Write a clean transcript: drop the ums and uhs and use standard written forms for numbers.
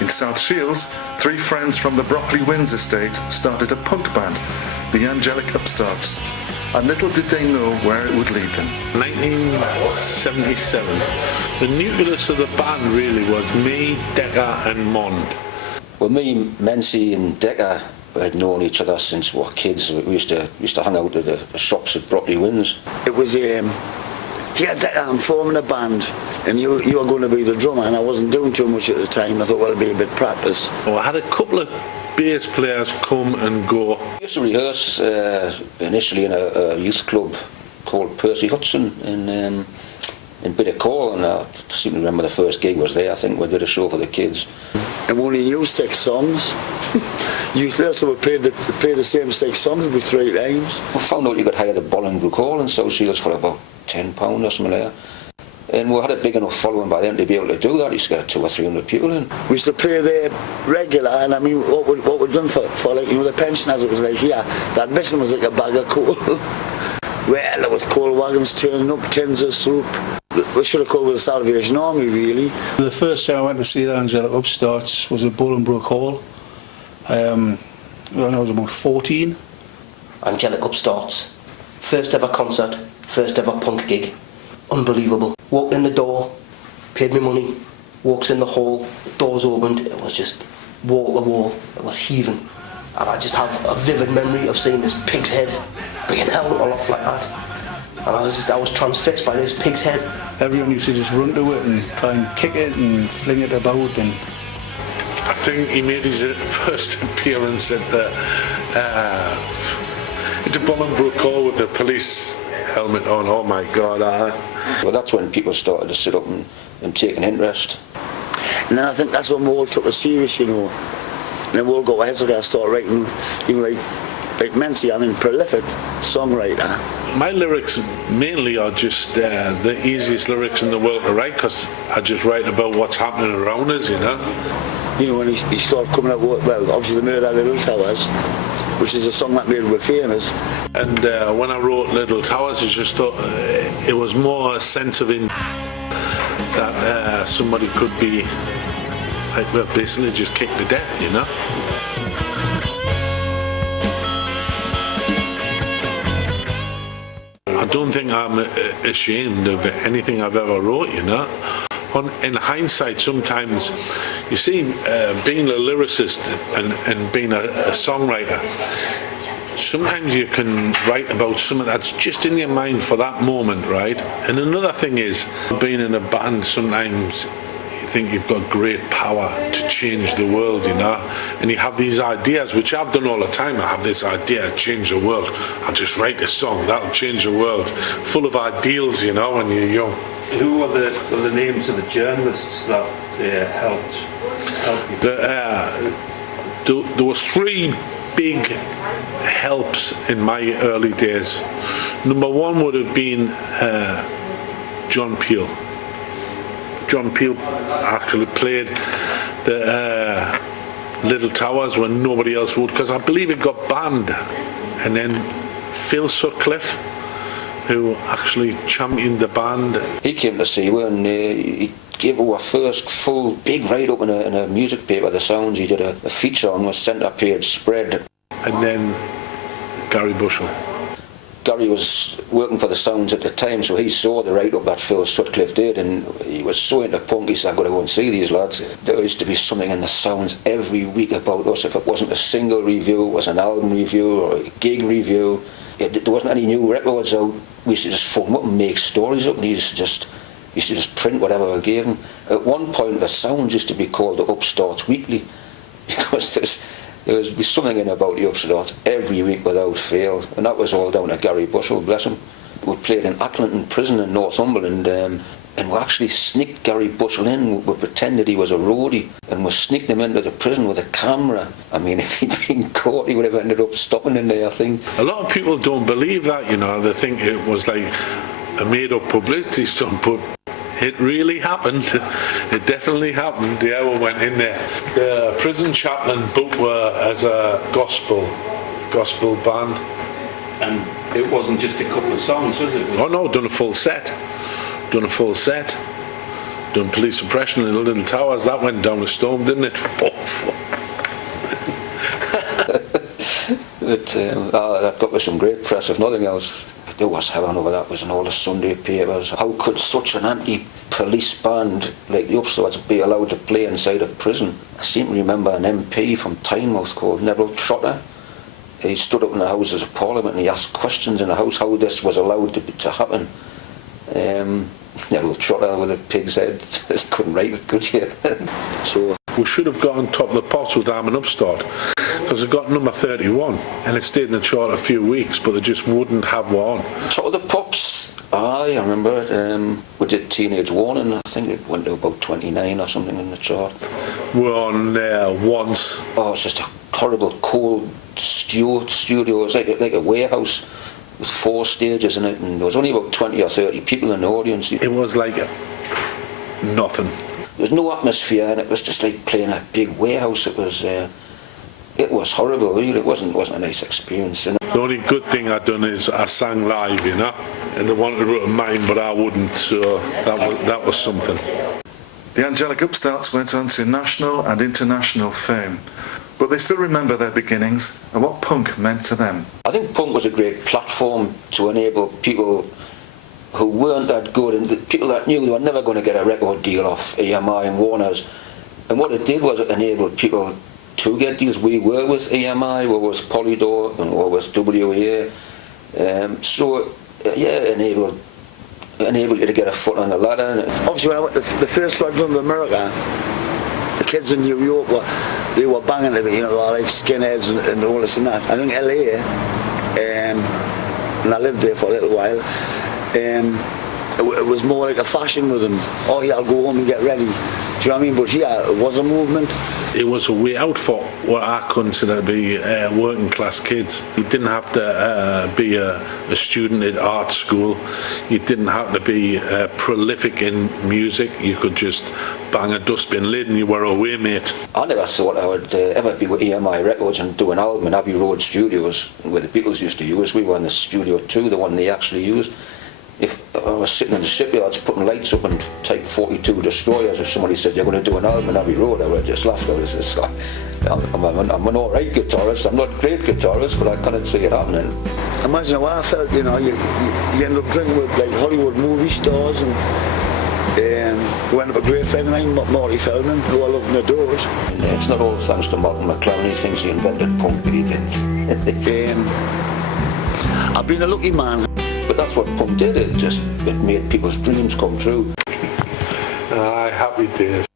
In South Shields, three friends from the Brockley Winds estate started a punk band, the Angelic Upstarts, and little did they know where it would lead them. 1977. The nucleus of the band really was me, Decker and Mond. Well, me, Mency and Decker had known each other since we were kids. We used to hang out at the shops at Brockley Winds. It was yeah, Decker, I'm forming a band, and you were going to be the drummer, and I wasn't doing too much at the time. I thought, well, it'll be a bit practice. Well, I had a couple of bass players come and go. We used to rehearse initially in a youth club called Percy Hudson in Bidacor, and I seem to remember the first gig was there. I think we did a show for the kids. And we only knew 6 songs. So we played the same 6 songs with 3 times. We found out you could hire the Bolingbroke Hall in South Shields for about £10 or something like that. And we had a big enough following by then to be able to do that. We used to get 200 or 300 people in. We used to play there regular, and I mean, what we'd done for like, you know, the pensioners, it was like, yeah, that admission was like a bag of coal. Well, there was coal wagons turning up, tins of soup. We should have called it the Salvation Army, really. The first time I went to see the Angelic Upstarts was at Bolingbroke Hall. When I was about 14. Angelic Upstarts. First ever concert, first ever punk gig. Unbelievable. Walked in the door, paid me money, walks in the hall, doors opened, it was just wall to wall, it was heaving. And I just have a vivid memory of seeing this pig's head being held aloft like that. And I was transfixed by this pig's head. Everyone used to just run to it and try and kick it and fling it about. And I think he made his first appearance at the Bolingbroke Hall with the police helmet on. Oh my God! Well, that's when people started to sit up and take an interest. And then I think that's when we all took it serious, you know. And then we all got our heads together, started writing, you know, like Mency, I mean, prolific songwriter. My lyrics mainly are just the easiest lyrics in the world to write, because I just write about what's happening around us, you know. You know, when he started coming up with, well, obviously the Murder Little Towers, which is a song that made us famous. And when I wrote Little Towers, I just thought it was more a sense of that somebody could be, like, well, basically just kicked to death, you know. I don't think I'm ashamed of anything I've ever wrote, you know. In hindsight, sometimes, you see, being a lyricist and being a songwriter, sometimes you can write about something that's just in your mind for that moment, right? And another thing is, being in a band, sometimes you think you've got great power to change the world, you know, and you have these ideas, which I've done all the time. I have this idea to change the world. I'll just write a song, that'll change the world. Full of ideals, you know, when you're young. Who are the names of the journalists that helped you? There was 3 big helps in my early days. Number 1 would have been John Peel. John Peel actually played the Little Towers when nobody else would, because I believe it got banned. And then Phil Sutcliffe, who actually championed the band. He came to see me and he gave our first full big write-up in a music paper, The Sounds. He did a feature on a centre page spread. And then Gary Bushell. Gary was working for The Sounds at the time, so he saw the write-up that Phil Sutcliffe did, and he was so into punk, he said, I've got to go and see these lads. There used to be something in The Sounds every week about us. If it wasn't a single review, it was an album review or a gig review. There wasn't any new records out. We used to just phone them up and make stories up, and he used to just print whatever I gave him. At one point, The Sounds used to be called the Upstarts Weekly, because there was something in about the Upstarts every week without fail, and that was all down to Gary Bushell, bless him. We played in Atlinton Prison in Northumberland, and we actually sneaked Gary Bushell in. We pretended he was a roadie, and we sneaked him into the prison with a camera. I mean, if he'd been caught, he would have ended up stopping in there, I think. A lot of people don't believe that, you know. They think it was like a made-up publicity stunt, but it really happened. It definitely happened. Yeah, we went in there. The prison chaplain booked as a gospel band. And it wasn't just a couple of songs, was it? Oh no, done a full set. done police suppression in the Little Towers. That went down a storm, didn't it? That got me some great press, if nothing else. There was hell on over that, was in all the Sunday papers. How could such an anti-police band like the Upstarts be allowed to play inside a prison? I seem to remember an MP from Tynemouth called Neville Trotter. He stood up in the Houses of Parliament and he asked questions in the House how this was allowed to happen. Neville Trotter with a pig's head couldn't write it, could you? So we should have got on top of the pots with Arm and Upstart, because it got number 31 and it stayed in the chart a few weeks, but they just wouldn't have one. Top of the Pops, I remember it. We did Teenage Warning, I think it went to about 29 or something in the chart. We're on there once. Oh, it's just a horrible cold studio. It was like a warehouse with 4 stages in it, and there was only about 20 or 30 people in the audience. It was like nothing. There was no atmosphere, and it was just like playing a big warehouse. It was horrible, really. It wasn't a nice experience. You know? The only good thing I'd done is I sang live, you know, and they wanted to write mine, but I wouldn't, so that was something. The Angelic Upstarts went on to national and international fame, but they still remember their beginnings and what punk meant to them. I think punk was a great platform to enable people who weren't that good, and the people that knew they were never going to get a record deal off EMI and Warner's. And what it did was it enabled people to get deals. We were with EMI, we were with Polydor, and we were with WEA. It enabled you to get a foot on the ladder. Obviously, when I went to the first run to America, the kids in New York were banging to me, you know, like skinheads and all this and that. I think LA, and I lived there for a little while. It was more like a fashion with them. Oh yeah, I'll go home and get ready. Do you know what I mean? But yeah, it was a movement. It was a way out for what I consider to be working class kids. You didn't have to be a student at art school. You didn't have to be prolific in music. You could just bang a dustbin lid and you were away, mate. I never thought I would ever be with EMI Records and do an album in Abbey Road Studios where the Beatles used to use. We were in the studio too, the one they actually used. If I was sitting in the shipyards putting lights up and Type 42 destroyers, if somebody said you're going to do an album in Abbey Road, I would have just laughed. I'm an alright guitarist, I'm not a great guitarist, but I couldn't see it happening. Imagine how I felt, you know, you end up drinking with like Hollywood movie stars, and who ended up a great friend of mine, Marty Feldman, who I loved and adored. It's not all thanks to Malcolm McLaren, he thinks he invented punk, but he didn't. I've been a lucky man. But that's what punk did, it made people's dreams come true. Aye, happy days.